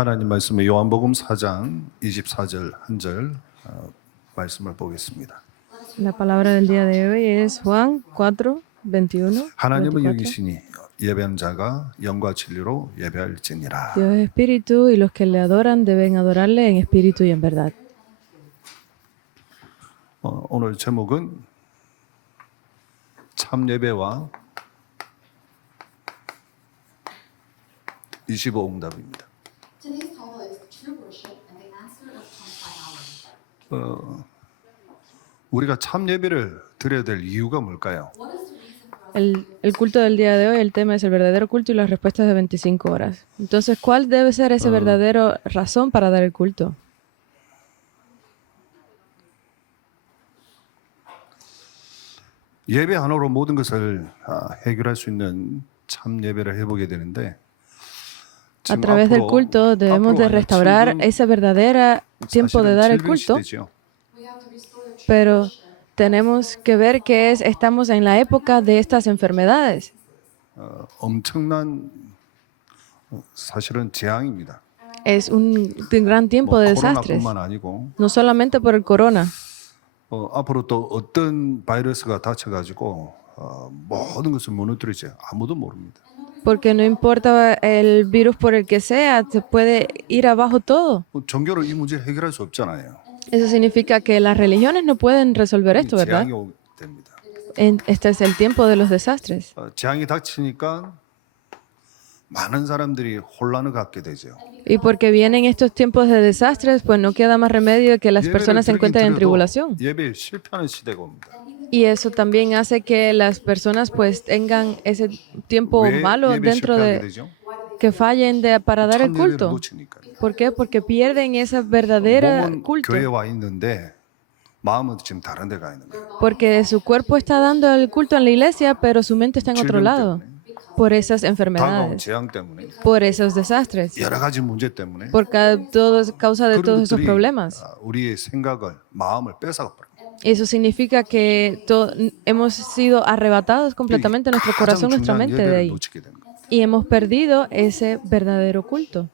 하나님 말씀의 요한복음 4장 24절 1절 말씀을 보겠습니다. La palabra del día de hoy es Juan 4, 21, 하나님은 24. 영이시니 예배하는 자가 영과 진리로 예배할지니라. Dios es espíritu y los que le adoran deben adorarle en espíritu y en verdad. 오늘 제목은 참 예배와 25응답입니다. Today's title is True Worship and the Answer of 25 Hours. 우리가 참 예배를 드려야 될 이유가 뭘까요? What is the reason for us El culto del día de hoy, el tema es el verdadero culto y las respuestas de 25 horas. Entonces, ¿cuál debe ser ese verdadero razón para dar el culto? 예배 하나로 모든 것을 해결할 수 있는 참 예배를 해보게 되는데 A través del culto debemos de restaurar ese verdadero tiempo de dar el culto, we have to restore the true pero worship? tenemos que ver que estamos en la época de estas enfermedades. 엄청난 사실은 재앙입니다. Es un gran tiempo de desastres, 코로나뿐만 아니고 no solamente por el corona. 앞으로 또 어떤 바이러스가 닥쳐가지고 모든 것을 무너뜨리지 아무도 모릅니다. Porque no importa el virus por el que sea, se puede ir abajo todo. 종교로 이 문제를 해결할 수 없잖아요. Eso significa que las religiones no pueden resolver esto, ¿verdad? 재앙이 오게 됩니다. Este es el tiempo de los desastres. 재앙이 닥치니까 많은 사람들이 혼란을 갖게 되죠. Y porque vienen estos tiempos de desastres, pues no queda más remedio que las personas se encuentren en tribulación. 예배에 실패하는 시대가 옵니다. Y eso también hace que las personas pues tengan ese tiempo 왜 malo 예배에 dentro 실패하게 de 되죠? que fallen para dar el 참 예배를 culto. 놓치니까요. ¿Por qué? Porque pierden esa verdadera 몸은 culto. 교회에 와 있는데 마음은 지금 다른 데 가 있는 거예요. Porque su cuerpo está dando el culto en la iglesia, pero su mente está en otro 질병 lado. 때문에, Por esas 다가온 enfermedades, 재앙 때문에, por esos desastres, 여러 가지 문제 때문에 por causa de 그런 todos esos 것들이 problemas. 우리의 생각을, 마음을 뺏어가 버려요. Eso significa que hemos sido arrebatados completamente nuestro corazón, nuestra mente de 예배를 ahí. 놓치게 된 거예요. Y hemos perdido ese verdadero culto.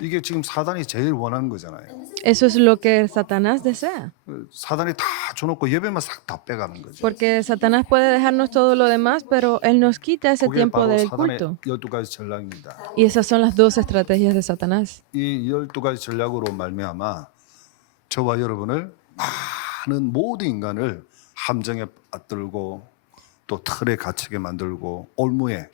이게 지금 사단이 제일 원하는 거잖아요. Eso es lo que Satanás desea. 사단이 다 줘놓고 예배만 싹 다 빼가는 거죠. Porque Satanás puede dejarnos todo lo demás, pero Él nos quita ese 그게 tiempo 바로 del 사단의 culto. 12가지 전략입니다. Y esas son las dos estrategias de Satanás. 이 12가지 전략으로 말미암아 저와 여러분을 많은 모든 인간을 함정에 빠뜨리고 또 틀에 갇히게 만들고 올무에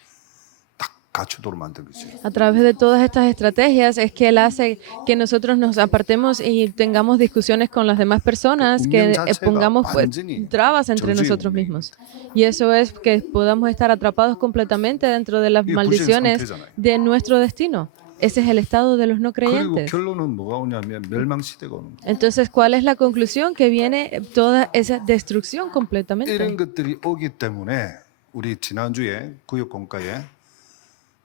딱 갇히도록 만든 거죠. A través de todas estas estrategias es que Él hace que nosotros nos apartemos y tengamos discusiones con las demás personas, que pongamos pues, trabas entre nosotros mismos. Y eso es que podamos estar atrapados completamente dentro de las maldiciones de nuestro destino. Ese es el estado de los no 그리고 creyentes. 결론은 뭐가 오냐면 멸망시대가 오는 거예요. Entonces, ¿cuál es la conclusión? Que viene toda esa destrucción 이런 completamente. 것들이 오기 때문에 우리 지난주에 구역공과에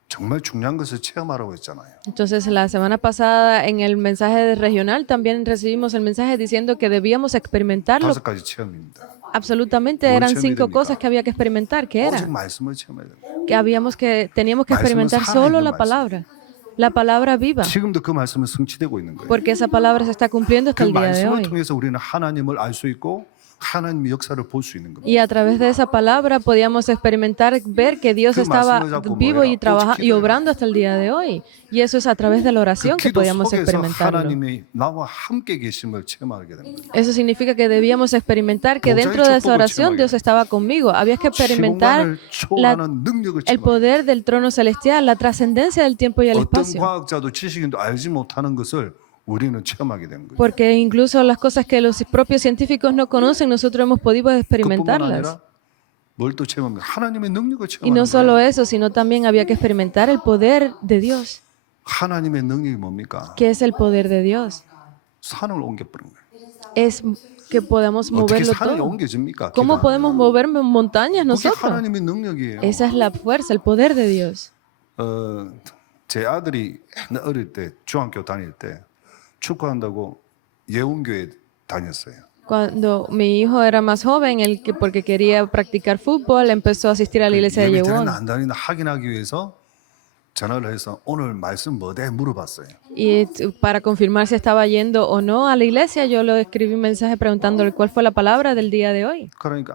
정말 중요한 것을 체험하라고 했잖아요. Entonces, la semana pasada en el mensaje regional también recibimos el mensaje diciendo que debíamos experimentarlo. 5가지 체험입니다. Absolutamente 뭘 eran 체험해야 5 됩니까? cosas que había que experimentar. ¿Qué 오직 era? 말씀을 체험해야 돼요. Que teníamos que experimentar 말씀은 solo 살아있는 la palabra. La palabra viva. 지금도 그 말씀은 성취되고 있는 거예요. Porque esa palabra se está cumpliendo hasta 그 el día de 말씀을 hoy. 통해서 우리는 하나님을 알 수 있고 하나님의 역사를 볼 수 있는 겁니다. Y a través de esa palabra podíamos experimentar, ver que Dios 그 estaba 말씀을 잡고 vivo y 뭐예요? trabajando y 오직 기도예요. obrando hasta el día de hoy. Y eso es a través de la 그 oración que 기도 podíamos 속에서 experimentarlo. 하나님이 나와 함께 계심을 체험하게 됩니다. Eso significa que debíamos experimentar que dentro de esa oración Dios estaba conmigo. Había que experimentar 시공간을 초월하는 능력을 el 체험하게 poder del trono celestial, la trascendencia del tiempo y el 어떤 espacio. 과학자도 지식인도 알지 못하는 것을 우리는 체험하게 된 거예요. Porque incluso las cosas que los propios científicos no conocen, nosotros hemos podido 그뿐만 experimentarlas. 아니라 뭘 또 체험합니까? 하나님의 능력을 Y no 체험하는 solo 거예요. eso, sino también había que experimentar el poder de Dios. 하나님의 능력이 뭡니까? ¿Qué es el poder de Dios? 산을 옮겨버린 거예요. Es que podamos 어떻게 moverlo 산이 todo. 옮겨집니까? ¿Cómo 기도하면. podemos mover montañas 그게 nosotros? 하나님의 능력이에요. Esa es la fuerza, el poder de Dios. 제 아들이 옛날 어릴 때 중학교 다닐 때 축구한다고 예운교회 다녔어요. Cuando mi hijo era más joven, porque quería practicar fútbol, empezó a asistir a la iglesia de 예배 Yewon. 드리나 안 드리나 확인하기 위해서 전화를 해서 오늘 말씀 뭐대 물어봤어요. Y para confirmar si estaba yendo o no a la iglesia, yo le escribí un mensaje preguntándole cuál fue la palabra del día de hoy. 그러니까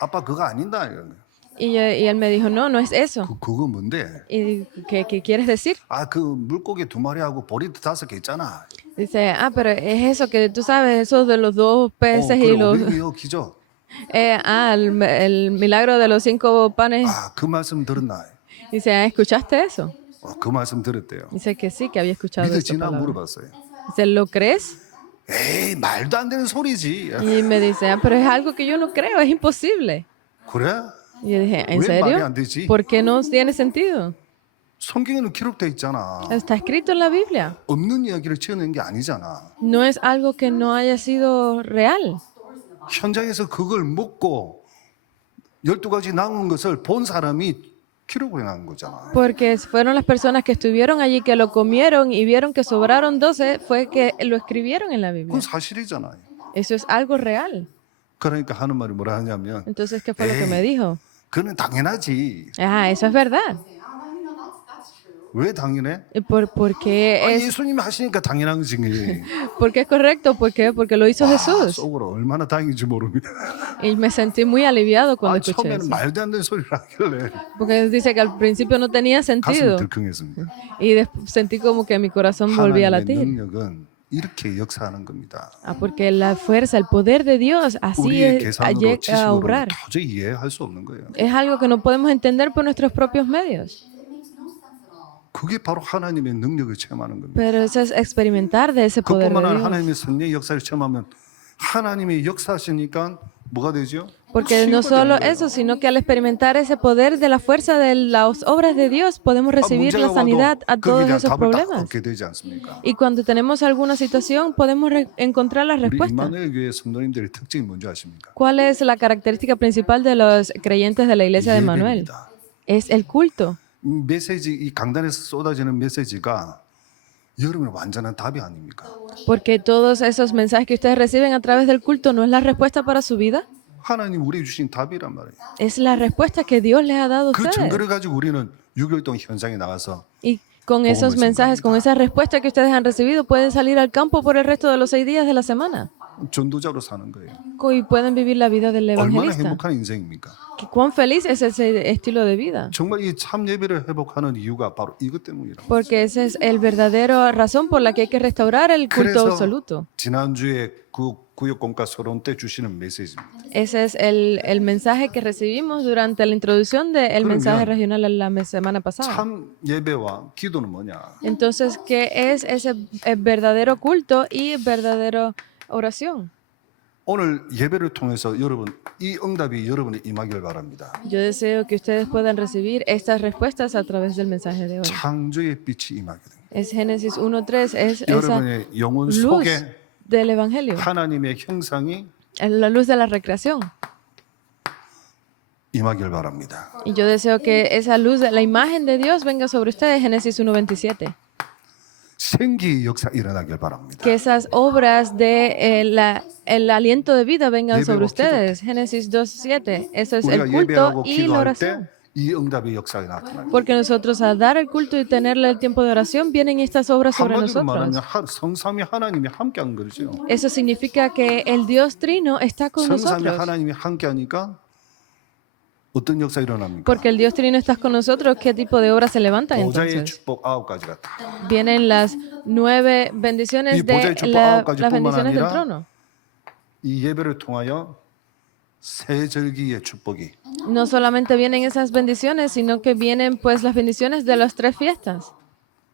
아빠 그거 아닌다. 이런 거예요. Y él me dijo, no, no es eso. 그거 뭔데? ¿Y qué quieres decir? 그 물고기 2마리하고 보리 5개 있잖아. Dice, pero es eso que tú sabes, eso de los 2 peces y los... 오병이어 기적. El milagro de los 5 panes. 그 말씀 들었나? Dice, ¿escuchaste eso? 그 말씀 들었대요. Dice que sí, que había escuchado esa 믿어지나 palabra. 물어봤어요. Dice, ¿lo crees? 에이 말도 안 되는 소리지. Y me dice, pero es algo que yo no creo, es imposible. 그래? Y yo dije, ¿en 왜 말이 serio? 안 되지? ¿Por qué no tiene sentido? 성경에는 기록돼 있잖아. Está escrito en la Biblia. 없는 이야기를 지어낸 게 아니잖아. No es algo que no haya sido real. 현장에서 그걸 먹고 12가지 남은 것을 본 사람이 기록을 해놓은 거잖아. Porque fueron las personas que estuvieron allí, que lo comieron y vieron que sobraron 12, fue que lo escribieron en la Biblia. 그건 사실이잖아요. Eso es algo real. 그러니까 하는 말이 뭐라 하냐면 Entonces, ¿qué fue lo que me dijo? 그는 당연하지. Eso es verdad. That's true. 왜 당연해? Porque 예수님이 하시니까 당연한 거지. porque es correcto, ¿por qué? Porque lo hizo Jesús. 속으로 얼마나 다행인지 모릅니다. Y me sentí muy aliviado cuando escuché 처음에는 eso. 말도 안 되는 소리를 하길래 Porque dice que al principio no tenía 가슴이 sentido. 들컹했습니다. Y sentí como que mi corazón volvía a 하나님의 latir. 능력은 이렇게 역사하는 겁니다. Porque la fuerza, el poder de Dios, así 우리의 es, 계산으로 llega a 지식으로 obrar. 도저히 이해할 수 없는 거예요. Es algo que no podemos entender por nuestros propios medios. It makes no sense at all. 그게 바로 하나님의 능력을 체험하는 겁니다. Pero eso es experimentar de ese poder 그뿐만 de 아니라 Dios. 하나님의 섭리의 역사를 체험하면 하나님의 역사하시니까 뭐가 되죠? Porque no 치유가 solo 되는 거예요. eso, sino que al experimentar ese poder de la fuerza de las obras de Dios, podemos recibir 문제가 la sanidad 와도 a 거기에 todos 대한 esos 답을 딱 problemas. 얻게 되지 않습니까? Y cuando tenemos alguna situación, podemos encontrar las 우리 respuestas. 임마누엘 교회 성도님들의 특징이 뭔지 아십니까? ¿Cuál es la característica principal de los creyentes de la iglesia de Manuel? 예배입니다. Es el culto. 메시지 이 강단에서 쏟아지는 메시지가 여러분의 완전한 답이 아닙니까? Porque todos esos mensajes que ustedes reciben a través del culto no es la respuesta para su vida, 하나님 우리에게 주신 답이란 말이에요. es la respuesta que Dios les ha dado a 그 ustedes. 증거를 가지고 우리는 6.25 동안 현장에 나가서 Y con esos mensajes, con esa respuesta que ustedes han recibido, pueden salir al campo por el resto de los 6 días de la semana 전도자로 사는 거예요. y pueden vivir la vida del 얼마나 evangelista. 행복한 인생입니까? ¿Cuán feliz es ese estilo de vida? 정말 이 참 예배를 회복하는 이유가 바로 이것 때문이라고. Porque esa es el verdadero razón por la que hay que restaurar el culto 그래서 absoluto. 지난주에 그 구역공과 서론 때 주시는 메시지입니다. Ese es el mensaje que recibimos durante la introducción del mensaje regional la semana pasada. 참 예배와 기도는 뭐냐? Entonces, ¿qué es ese verdadero culto y verdadera oración? 오늘 예배를 통해서 여러분 이 응답이 여러분이 임하길 바랍니다. Yo deseo que ustedes puedan recibir estas respuestas a través del mensaje de hoy. 창조의 빛이 임하게 됩니다. Es Génesis 1:3, es esa 여러분의 영혼 luz 속에 del Evangelio, 하나님의 형상이 la luz de la recreación. 임하길 바랍니다. Y yo deseo que esa luz, la imagen de Dios venga sobre ustedes, Génesis 1:27. 생기의 역사 일어나길 바랍니다. Que esas obras de el aliento de vida vengan sobre 예배와 ustedes, Génesis 2:7. Eso es el 우리가 culto 예배하고 y la 기도할 oración. 때 이 응답의 역사가 나타납니다. Porque nosotros al dar el culto y tenerle el tiempo de oración, vienen estas obras sobre 한마디로 말하면 nosotros. 성삼위 하나님이 함께한 거죠. Eso significa que el Dios Trino está con 성삼위 nosotros. 하나님이 함께하니까 어떤 역사 일어납니까? Porque el Dios Trino está con nosotros, ¿qué tipo de obras se levantan 보좌의 entonces? 축복 9가지가 다. Vienen las 9 bendiciones 이 보좌의 de 축복 las 9가지뿐만 bendiciones del 아니라 trono. 이 예배를 통하여 새 절기의 축복이 No solamente vienen esas bendiciones, sino que vienen pues las bendiciones de las 3 fiestas.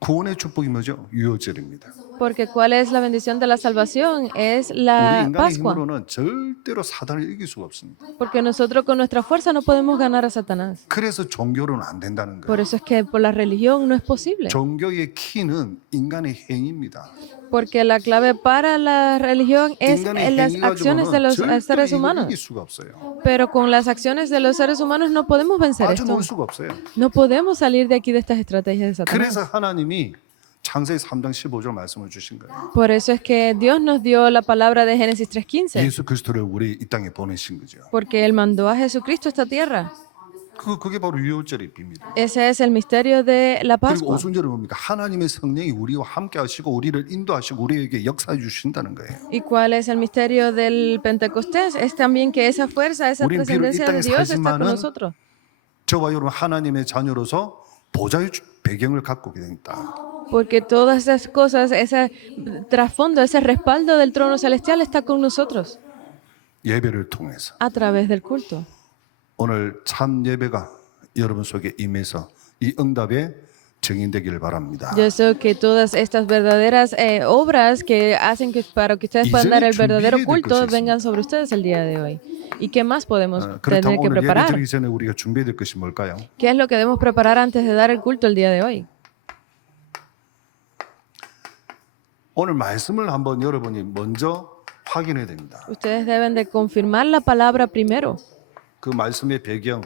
구원의 축복이 뭐죠? 유효절입니다. Porque ¿cuál es la bendición de la salvación? Es 우리 la 인간의 Pascua. 힘으로는 절대로 사단을 이길 수가 없습니다. Porque nosotros con nuestra fuerza no podemos ganar a Satanás. 그래서 종교로는 안 된다는 Por 거예요. eso es que por la religión no es posible. 종교의 키는 인간의 행위입니다. Porque la clave para la religión es 인간의 en las 행위 acciones de los 가지고는 seres 절대로 이걸 humanos. 이길 수가 없어요. Pero con las acciones de los seres humanos no podemos vencer esto. 빠져나올 수가 없어요. No podemos salir de aquí de estas estrategias de Satanás. 그래서 하나님이 창세기 3장 15절 말씀을 주신 거예요. Por eso es que Dios nos dio la palabra de Génesis 3:15. 예수 그리스도를 우리 이 땅에 보내신 거죠. Porque Él mandó a Jesucristo a esta tierra. On this 그게 바로 유월절의 비밀이에요. Ese es el misterio de la 그리고 Pascua. 오순절은 뭡니까? 하나님의 성령이 우리와 함께 하시고 우리를 인도하시고 우리에게 역사해 주신다는 거예요. ¿Y cuál es el misterio del Pentecostés? Es también que esa fuerza, esa 우린 비록 이 trascendencia de 땅에 Dios está con 살지만은 nosotros. 저와 여러분 하나님의 자녀로서 보좌의 배경을 갖고 있게 됩니다. Porque todas esas cosas, ese trasfondo, ese respaldo del trono celestial está con nosotros 예배를 통해서 a través del culto. 오늘 참 예배가 여러분 속에 임해서 이 응답의 증인되기를 바랍니다. Yo deseo que todas estas verdaderas obras que hacen que para que ustedes puedan dar el verdadero culto vengan sobre ustedes el día de hoy. ¿Y qué más podemos 그렇다면 tener que 오늘 예배 preparar? 드리기 전에 우리가 준비해야 될 것이 뭘까요? ¿Qué es lo que debemos preparar antes de dar el culto el día de hoy? 오늘 말씀을 한번 여러분이 먼저 확인해야 됩니다. Ustedes deben de confirmar la palabra primero. 그 말씀의 배경,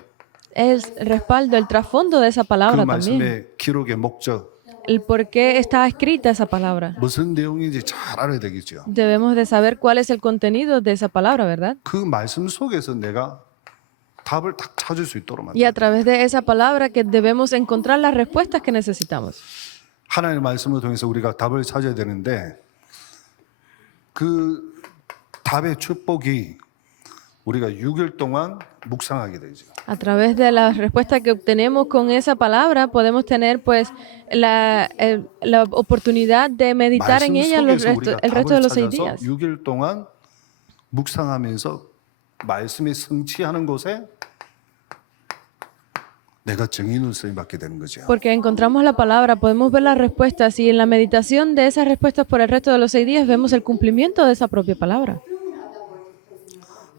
El respaldo, el trasfondo de esa 그 palabra también. 말씀의 기록의 목적, El por qué está escrita esa palabra. 무슨 내용인지 잘 알아야 되겠죠. Debemos de saber cuál es el contenido de esa palabra, ¿verdad? 그 말씀 속에서 내가 답을 딱 찾을 수 있도록 Y a 만듭니다. través de esa palabra que debemos encontrar las respuestas que necesitamos. 하나님의 말씀을 통해서 우리가 답을 찾아야 되는데 그 답의 축복이 우리가 6일 동안 묵상하게 되죠. A través de la respuesta que obtenemos con esa palabra podemos tener pues la oportunidad de meditar en 말씀 ella 속에서 우리가 el resto de 답을 los 6 찾아서 días. 6일 동안 묵상하면서 말씀에 성취하는 곳에 내가 정의는 쓰임 받게 되는 거죠. Porque encontramos la palabra, podemos ver las respuestas y en la meditación de esas respuestas por el resto de los 6 días vemos el cumplimiento de esa propia palabra.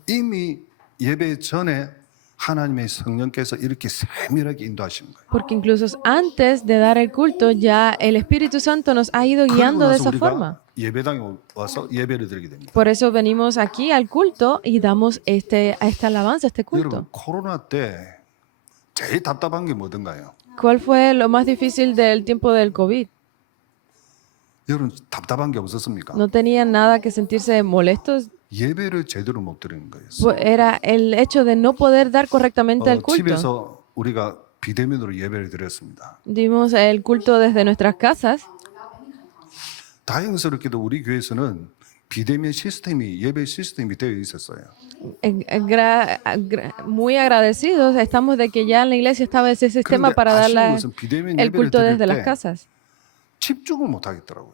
이미 예배 전에 하나님의 성령께서 이렇게 세밀하게 인도하시는 거예요. Porque incluso antes de dar el culto ya el Espíritu Santo nos ha ido 그리고 guiando de 나서 esa 우리가 forma. 예배당에 와서 예배를 드리게 됩니다. Por eso venimos aquí al culto y damos esta alabanza, este culto. 여러분 코로나 때 제일 답답한 게 뭐든가요? ¿Cuál fue lo más difícil del tiempo del COVID? 여러분 답답한 게 없었습니까? ¿No tenían nada que sentirse molestos? 예배를 제대로 못 드리는 거예요. Era el hecho de no poder dar correctamente el culto. 집에서 우리가 비대면으로 예배를 드렸습니다. Dimos el culto desde nuestras casas. 다행스럽게도 우리 교회에서는 비대면 시스템이 예배 시스템이 되어 있었어요. Muy agradecidos estamos de que ya en la iglesia estaba ese sistema 그런데 para dar 아쉬운 것은 비대면 el 예배를 culto 드릴 desde las 때 casas. 집중을 못 하겠더라고요.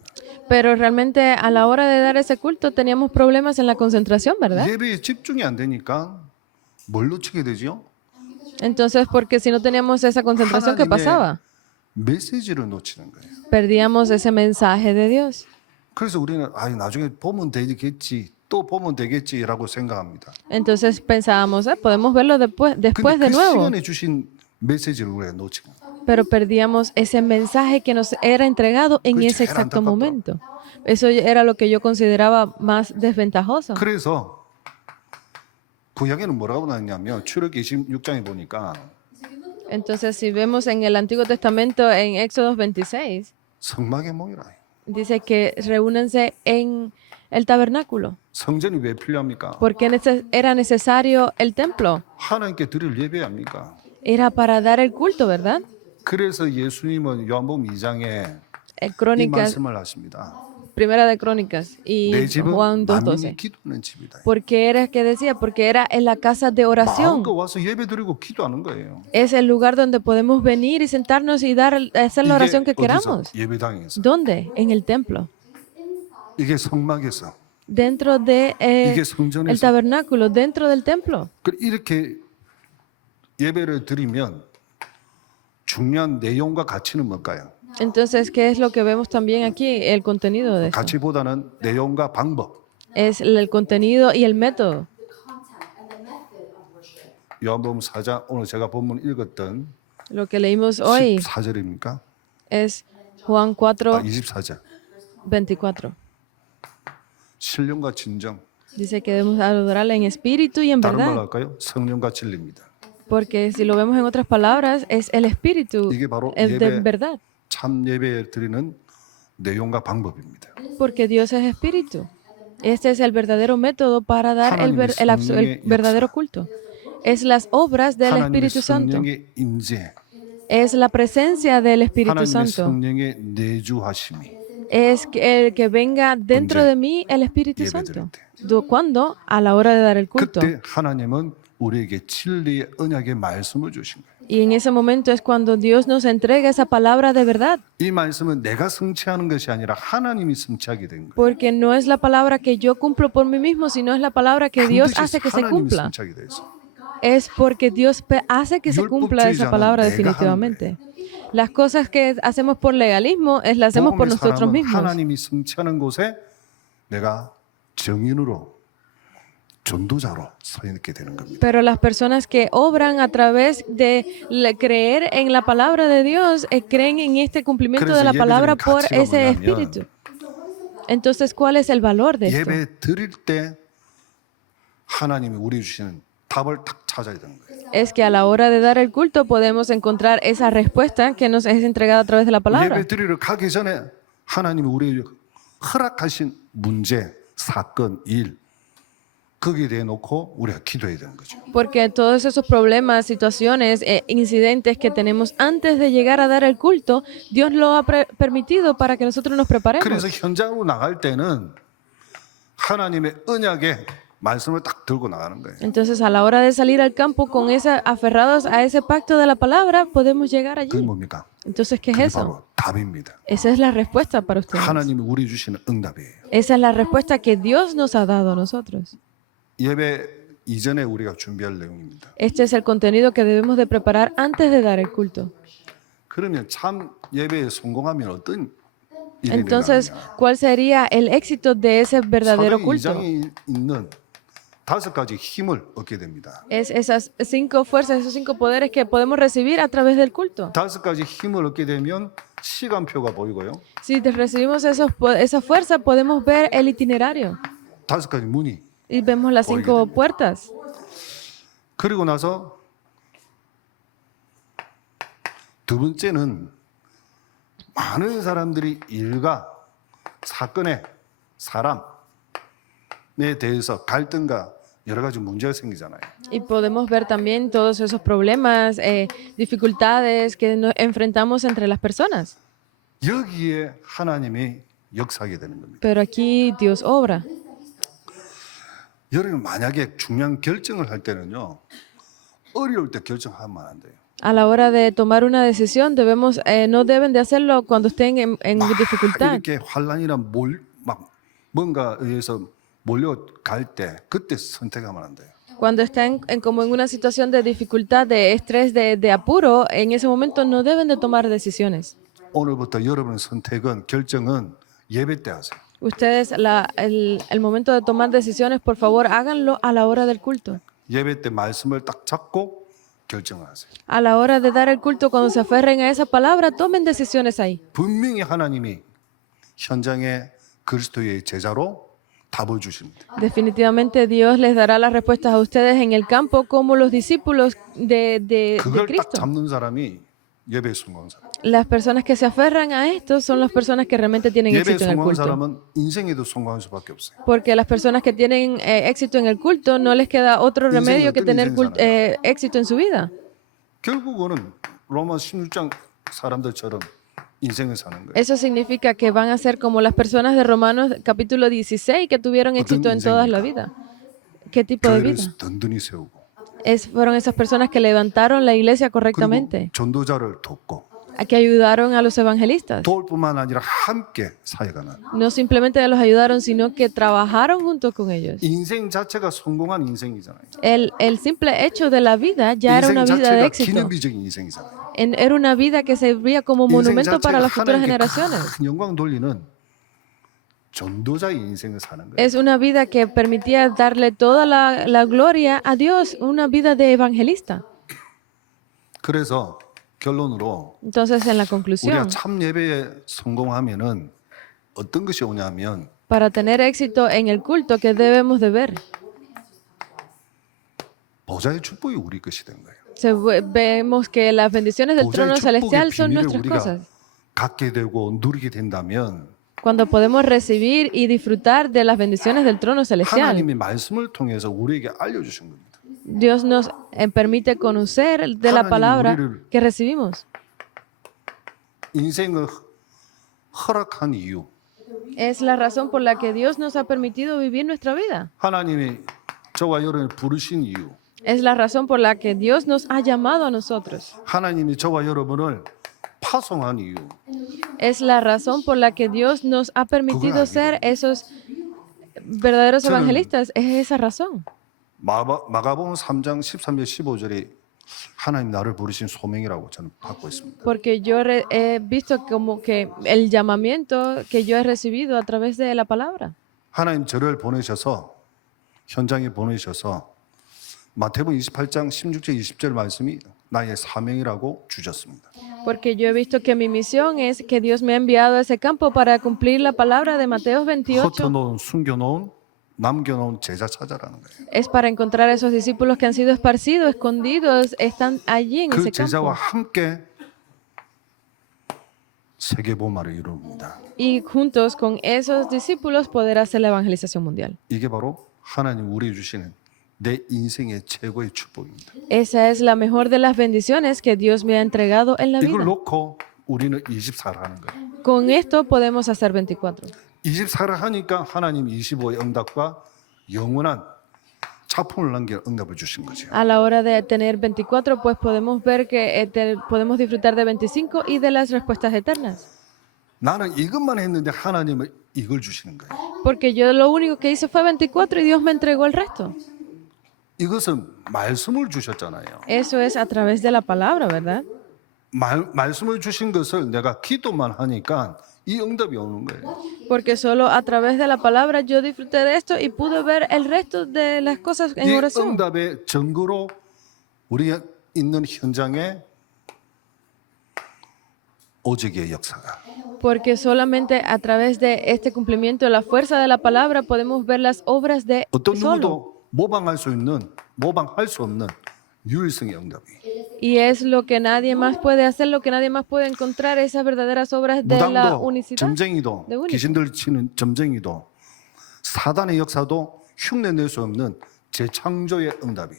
Pero realmente a la hora de dar ese culto teníamos problemas en la concentración, ¿verdad? 예배에 집중이 안 되니까 뭘 놓치게 되죠? Entonces, porque si no teníamos esa concentración, ¿qué pasaba? 메시지를 놓치는 거예요. Perdíamos ese mensaje de Dios. 그래서 우리는 나중에 보면 되겠지, 또 보면 되겠지라고 생각합니다. Entonces pensábamos, podemos verlo después 근데 de 그 nuevo. 시간에 주신 메시지를 우리가 놓친 거예요. Pero perdíamos ese mensaje que nos era entregado en 그게 ese 제일 exacto 안타깝더라고요. momento. Eso era lo que yo consideraba más desventajoso. 그래서 구약에는 뭐라고 나왔냐면 출애굽기 26장에 보니까 Entonces, si vemos en el Antiguo Testamento, en Éxodo 26, 성막의 몽이라. dice que reúnense en el tabernáculo. 성전이 왜 필요합니까? Porque era necesario el templo. 하나님께 드릴 예배합니까? Era para dar el culto, ¿verdad? 그래서 예수님은 요한복음 2장에 이 Crónicas, 말씀을 하십니다. Primera de Crónicas y 내 집은 Juan 만민이 2:12. 기도하는 집이다. Porque era que decía, porque era en la casa de oración. 마음껏 와서 예배 드리고 기도하는 거예요. Es el lugar donde podemos venir y sentarnos y hacer la oración que 이게 queramos. 어디서? 예배당에서. ¿Dónde? En el templo. 이게 성막에서. Dentro de 이게 el 성전에서. tabernáculo, dentro del templo. 이렇게 예배를 드리면 중요한 내용과 가치는 뭘까요? Entonces, ¿qué es lo que vemos también aquí? El contenido de esto. 가치보다는 내용과 방법. Es el contenido y el método. 요한복음 4장 오늘 제가 본문 읽었던 Lo que leímos hoy 14절입니까? es Juan 4, 24절. 24. 신령과 진정. Dice que debemos adorarle en espíritu y en 다른 말로 verdad. 할까요? 성령과 진리입니다. Porque si lo vemos en otras palabras, es el espíritu 이게 바로 de 예배 verdad. 참 예배 드리는 내용과 방법입니다. Porque Dios es espíritu. Este es el verdadero método para dar el 하나님의 성령의 verdadero culto. es las obras del 하나님의 Espíritu Santo. 성령의 임재, Es la presencia del Espíritu 하나님의 Santo. 성령의 내주하심이 Es el que venga dentro 언제? de mí el Espíritu 예배 Santo. 드릴 때. ¿Cuándo? A la hora de dar el culto. 그때 하나님은 우리에게 진리의 언약의 말씀을 주신 거예요. Y en ese momento es cuando Dios nos entrega esa palabra de verdad. 이 말씀은 내가 성취하는 것이 아니라 하나님이 성취하게 된 거예요. Porque no es la palabra que yo cumplo por mí mismo, sino es la palabra que Dios 반드시 hace que se 하나님이 cumpla. 성취하게 돼 있어. Es porque Dios hace que se cumpla esa palabra definitivamente. Las cosas que hacemos por legalismo las hacemos por 복음의 nosotros 사람은 mismos. 하나님이 성취하는 곳에 내가 증인으로 전도자로 서 있게 되는 겁니다. Pero las personas que obran a través de creer en la palabra de Dios, creen en este cumplimiento de la palabra por ese espíritu. Entonces, ¿cuál es el valor de esto? 예배 드릴 때 하나님이 우리 주시는 답을 딱 찾아야 되는 거예요. Es que a la hora de dar el culto podemos encontrar esa respuesta que nos es entregada a través de la palabra. 예배 드리러 가기 전에 하나님이 우리에게 허락하신 문제, 사건, 일 거기에 대해 놓고 우리가 기도해야 되는 거죠. Porque todos esos problemas, situaciones, incidentes que tenemos antes de llegar a dar el culto, Dios lo ha permitido para que nosotros nos preparemos. 그래서 현장으로 나갈 때는 하나님의 언약의 말씀을 딱 들고 나가는 거예요. Entonces, a la hora de salir al campo con aferrados a ese pacto de la palabra, podemos llegar 그게 allí. 뭡니까? Entonces, ¿qué es 그게 eso? 바로 답입니다. Esa es la respuesta para ustedes. 하나님이 우리 주시는 응답이에요. Esa es la respuesta que Dios nos ha dado a nosotros. 예배 이전에 우리가 준비할 내용입니다. Este es el contenido que debemos de preparar antes de dar el culto. 그러면 참 예배에 성공하면 어떤 일이 Entonces, 일어나느냐? ¿cuál sería el éxito de ese verdadero 사도행 culto? 2장에 있는 5가지 힘을 얻게 됩니다. Es esas 5 fuerzas, esos 5 poderes que podemos recibir a través del culto. 5가지 힘을 얻게 되면 시간표가 보이고요. Si recibimos esa fuerza, podemos ver el itinerario 5가지 문이. y vemos las 5 puertas. 그리고 나서 두 번째는 많은 사람들이 일과 사건에 사람에 대해서 갈등과 여러 가지 문제가 생기잖아요. Y podemos ver también todos esos problemas, dificultades que nos enfrentamos entre las personas. 여기에 하나님이 역사하게 되는 겁니다. Pero aquí Dios obra. 여러분 만약에 중요한 결정을 할 때는요. 어려울 때 결정하면 안 돼요. A la hora de tomar una decisión, no deben de hacerlo cuando estén en dificultad. 이렇게 환란이란 막 뭔가 의해서 몰려갈 때 그때 선택하면 안 돼요. Cuando están como en una situación de dificultad, de estrés, de apuro, en ese momento no deben de tomar decisiones. 오늘부터 여러분의 선택은 결정은 예배 때 하세요. Ustedes, el momento de tomar decisiones, por favor, háganlo a la hora del culto. 예배 때 말씀을 딱 잡고 결정을 하세요. A la hora de dar el culto, cuando se aferren a esa palabra, tomen decisiones ahí. 분명히 하나님이 현장에 그리스도의 제자로 답을 주십니다. Definitivamente Dios les dará las respuestas a ustedes en el campo como los discípulos de 그걸 딱 Cristo. 잡는 사람이 예배에 성공한 사람. Las personas que se aferran a esto son las personas que realmente tienen 예배에 éxito en el 성공한 culto. 사람은 인생에도 성공할 수밖에 없어요. Porque las personas que tienen éxito en el culto no les queda otro remedio que tener éxito en su vida. 결국은 로마 16장 사람들처럼 인생을 사는 거예요. Eso significa que van a ser como las personas de Romanos capítulo 16 que tuvieron éxito en toda la vida. ¿Qué tipo de vida? 교회를 든든히 세우고 Fueron esas personas que levantaron la iglesia 그리고 correctamente, 전도자를 돕고 que ayudaron a los evangelistas. 도울 뿐만 아니라 함께 사역하는 No simplemente los ayudaron, sino que trabajaron junto con ellos. 인생 자체가 성공한 인생이잖아요. El simple hecho de la vida ya era una 인생 vida de 자체가 éxito. 기념비적인 인생이잖아요. Era una vida que servía como 인생 monumento para 자체가 las futuras 하나님께 generaciones. 큰 영광 돌리는 전도자의 인생을 사는 거예요. Es una vida que permitía darle toda la gloria a Dios, una vida de evangelista. 그래서 결론으로 Entonces, en la 우리가 conclusión, 참 예배에 성공하면은 어떤 것이 오냐면 para tener éxito en el culto, ¿qué debemos de ver? 보좌의 축복이 우리 것이 된 거예요. Vemos que las bendiciones del trono 보좌의 celestial 축복의 son 비밀을 nuestras 우리가 cosas. 갖게 되고 누리게 된다면 Cuando podemos recibir y disfrutar de las bendiciones del trono celestial, 하나님이 말씀을 통해서 우리에게 알려주신 겁니다. Dios nos permite conocer de la palabra que recibimos. 인생을 허락한 이유. Es la razón por la que Dios nos ha permitido vivir nuestra vida. 하나님이 저와 여러분을 부르신 이유. Es la razón por la que Dios nos ha llamado a nosotros. 하나님이 저와 여러분을 파송한 이유. Es la razón por la que Dios nos ha permitido ser esos verdaderos evangelistas. Es esa razón. 마가복음 3장 13절 15절이 하나님 나를 부르신 소명이라고 저는 받고 있습니다. Porque yo he visto como que el llamamiento que yo he recibido a través de la palabra. 하나님 저를 보내셔서 현장에 보내셔서 마태복음 28장 16절 20절 말씀이 나의 사명이라고 주셨습니다. Porque yo he visto que mi misión es que Dios me ha enviado a ese campo para cumplir la palabra de Mateo 28. 흩어놓은 숨겨놓은 남겨놓은 제자 찾아라는 거예요. Es para encontrar a esos discípulos que han sido esparcidos, escondidos, están allí en 그 ese 제자와 campo. 함께 세계복음화를 이룹니다. Y juntos con esos discípulos poder hacer la evangelización mundial. 이게 바로 하나님 우리 주시는 내 인생의 최고의 축복입니다. Esa es la mejor de las bendiciones que Dios me ha entregado en la 이걸 vida. 놓고 우리는 24를 하는 거예요. Con esto podemos hacer 24. 24를 하니까 하나님 25의 응답과 영원한 작품을 남길 응답을 주신 거죠. A la hora de tener 24, pues podemos ver que podemos disfrutar de 25 y de las respuestas eternas. 나는 이것만 했는데 하나님은 이걸 주시는 거예요. Porque yo lo único que hice fue 24 y Dios me entregó el resto. 이것은 말씀을 주셨잖아요. Eso es a través de la palabra, ¿verdad? 말씀을 주신 것을 내가 기도만 하니까 이 응답이 오는 거예요. Porque solo a través de la palabra yo disfruté de esto y pude ver el resto de las cosas en 이 oración. 응답의 증거로 우리 있는 현장에 오직의 역사가 Porque solamente a través de este cumplimiento de la fuerza de la palabra podemos ver las obras de 어떤 solo. 누구도 모방할 수 없는 유일성의 응답이. Y es lo que nadie más puede hacer, lo que nadie más puede encontrar, esas verdaderas obras de la 무당도 unicidad. 점쟁이도 de único. 귀신들 치는 점쟁이도 사단의 역사도 흉내낼 수 없는 재창조의 응답이.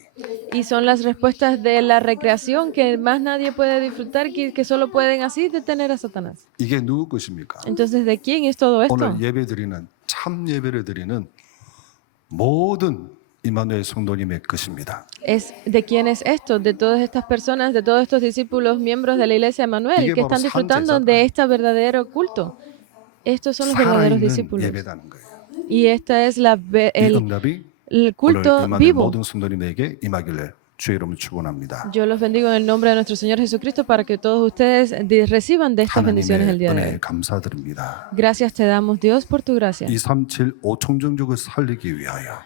Y son las respuestas de la recreación que más nadie puede disfrutar, que solo pueden así detener a Satanás. 이게 누구 것입니까? Entonces, ¿de quién es todo esto? 오늘 예배드리는 참 예배를 드리는 모든 이마누엘 성도님의 것입니다. Es ¿de quién es esto? De todas estas personas, de todos estos discípulos, miembros de la iglesia de Manuel, 이게 que 바로 están disfrutando 산제사다. de este verdadero culto. Estos son los verdaderos 살아있는 discípulos. 예배다는 거예요. Y esta es 이 el 응답이 el 오늘 culto 이마누엘 vivo. 모든 성도님에게 임하길래 주의 이름을 축원합니다. Yo los bendigo en el nombre de nuestro Señor Jesucristo para que todos ustedes reciban de estas bendiciones el 하나님의 día de 은혜 hoy. 감사드립니다. Gracias te damos, Dios, por tu gracia. 237 5청정족을 살리기 위하여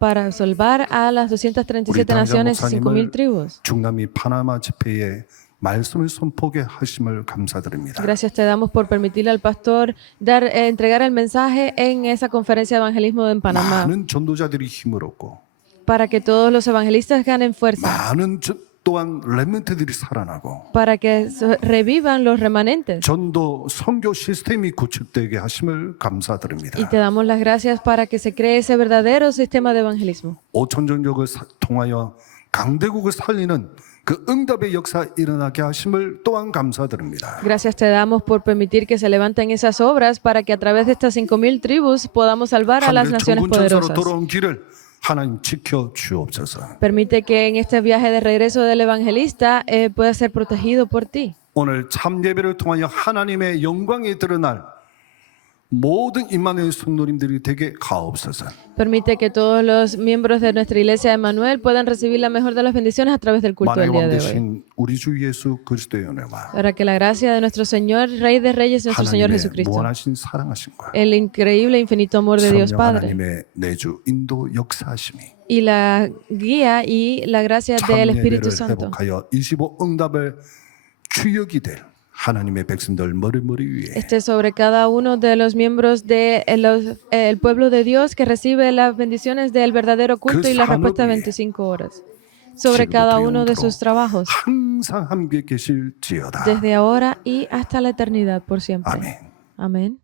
Para salvar a las 237 우리 당장 naciones y 5,000 목사님을 tribus. 중남미 파나마 집회에 말씀을 선포하게 하심을 감사드립니다. Gracias te damos por permitirle al pastor entregar el mensaje en esa conferencia de evangelismo en Panamá, 많은 전도자들이 힘을 얻고 para que todos los evangelistas ganen fuerza, 많은 또한 렘넌트들이 살아나고 para que revivan los remanentes. 전도 선교 시스템이 구축되게 하심을 감사드립니다. Y te damos las gracias para que se cree ese verdadero sistema de evangelismo. 5천정족을 통하여 강대국을 살리는 그 응답의 역사 일어나게 하심을 또한 감사드립니다. Gracias te damos por permitir que se levanten esas obras para que a través de estas 5,000 tribus podamos salvar a las 하늘 naciones 천군 천사로 poderosas. 돌아온 길을 하나님 지켜 주옵소서. Permite que en este viaje de regreso del evangelista pueda ser protegido por ti. 오늘 참 예배를 통하여 하나님의 영광이 드러날 모든 임마누엘 성도님들이 되게 가옵소서. Permite que todos los miembros de nuestra iglesia de Manuel puedan recibir la mejor de las bendiciones a través del culto 만왕의 del día 왕 de hoy. 되신 우리 주 예수 그리스도의 은혜와 Para que la gracia de nuestro Señor, Rey de Reyes, nuestro Señor 하나님의 Jesucristo, 무한하신 사랑하심과 el increíble e infinito amor de Dios 성령 Padre, 하나님의 내주 인도 역사하심이 y la guía y la gracia 참 del 예배를 Espíritu Santo 회복하여 25 응답을 주역이 될 하나님의 백성들 머리 위에 esté sobre cada uno de los miembros del pueblo de Dios que recibe las bendiciones del verdadero culto y la respuesta de 25 horas. Sobre cada uno de sus trabajos, 항상 함께 계실지어다. desde ahora y hasta la eternidad por siempre. 아멘. Amén.